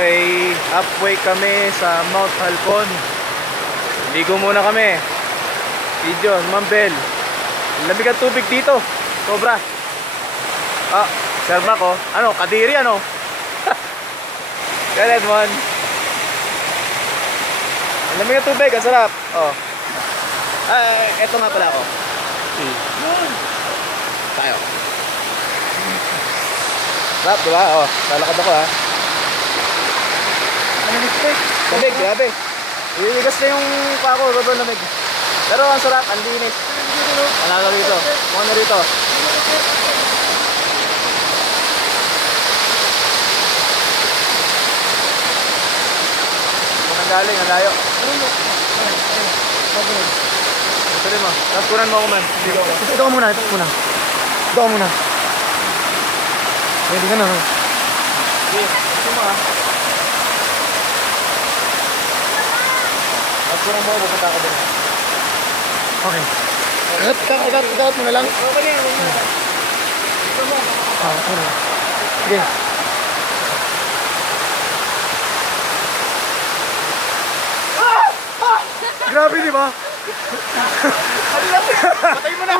Okay, halfway kami sa Mount Halcon. Ligo muna kami. Video, Mambel. Lamig ang tubig dito. Sobra. Ah, Sir Mac, oh. Ano, kadiri ano? Kaya Edmond. Lamig ang tubig, ang sarap. Oh. Eto nga pala ako. Tayo. Sarap, diba? Oh, lalakad ako ha. Lamig, grabe. Iligas na yung pako, sobrang lamig. Pero ang sarap, ang linis. Panalo rito. Muna rito. Kung galing, ang layo. Sorry mo. Tapos kunan mo ako man. Ito ka muna, ito ka muna. Ito ka muna. Pwede ka na. Sige, ito mo ha. Tapos kunan mo ako, pupunta ako din. Okay. Ikat mo na lang. Okay na yun. Ito mo. Okay na. Sige. Grabe, di ba? Patay mo na!